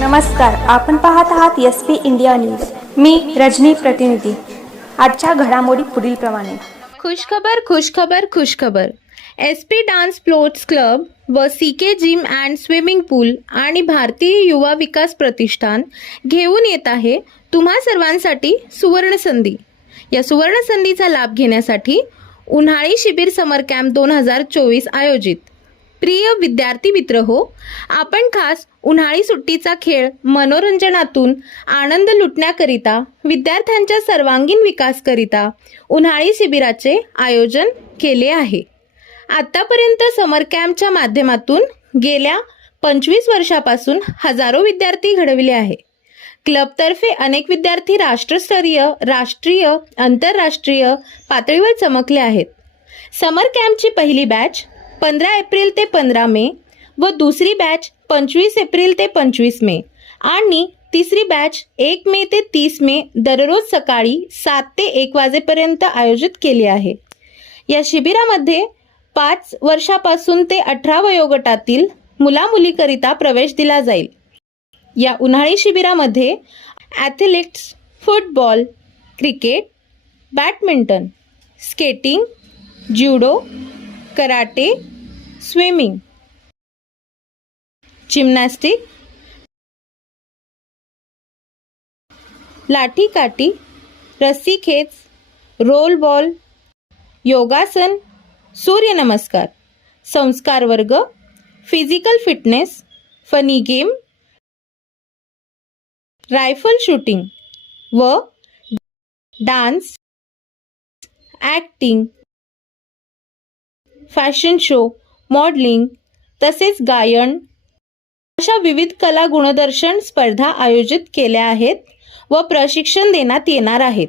नमस्कार आपण पाहत आहात एस पी इंडिया न्यूज मी रजनी प्रतिनिधी आजच्या घडामोडी पुढील प्रमाणे खुशखबर खुशखबर खुशखबर S P dance sports club व C K gym and swimming pool आणि भारतीय युवा विकास प्रतिष्ठान घेऊन येत आहे तुम्हा सर्वांसाठी सुवर्ण संधी या सुवर्ण संधीचा लाभ घेण्यासाठी उन्हाळी शिबिर समर कॅम्प दोन हजार चोवीस आयोजित प्रिय विद्यार्थी मित्र हो आपण खास उन्हाळी सुट्टीचा खेळ मनोरंजनातून आनंद लुटण्याकरिता विद्यार्थ्यांच्या सर्वांगीण विकासकरिता उन्हाळी शिबिराचे आयोजन केले आहे आतापर्यंत समर कॅम्पच्या माध्यमातून गेल्या पंचवीस वर्षापासून हजारो विद्यार्थी घडविले आहे क्लबतर्फे अनेक विद्यार्थी राष्ट्रस्तरीय राष्ट्रीय आंतरराष्ट्रीय पातळीवर चमकले आहेत समर कॅम्पची पहिली बॅच पंधरा एप्रिल ते पंधरा मे व दुसरी बॅच पंचवीस एप्रिल ते पंचवीस मे आणि तिसरी बॅच एक मे ते तीस मे दररोज सकाळी सात ते एक वाजेपर्यंत आयोजित केली आहे या शिबिरामध्ये पाच वर्षापासून ते अठरा वयोगटातील मुलामुलीकरिता प्रवेश दिला जाईल या उन्हाळी शिबिरामध्ये athletes football cricket badminton skating judo karate swimming gymnastic लाठीकाठी खेच, रोल बॉल योगासन सूर्यनमस्कार संस्कार वर्ग physical fitness funny game rifle shooting व dance acting fashion show modelling तसेच गायन अशा विविध कला गुणदर्शन स्पर्धा आयोजित केल्या आहेत व प्रशिक्षण देण्यात येणार आहेत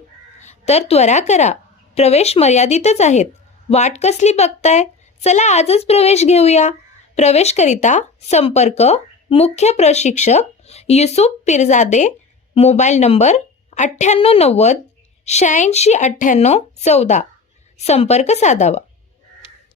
तर त्वरा करा प्रवेश मर्यादितच आहेत वाट कसली बघताय चला आजच प्रवेश घेऊया प्रवेशकरिता संपर्क मुख्य प्रशिक्षक युसुफ पिरजादे मोबाईल नंबर अठ्ठ्याण्णव नव्वद शहाऐंशी अठ्ठ्याण्णव चौदा संपर्क साधावा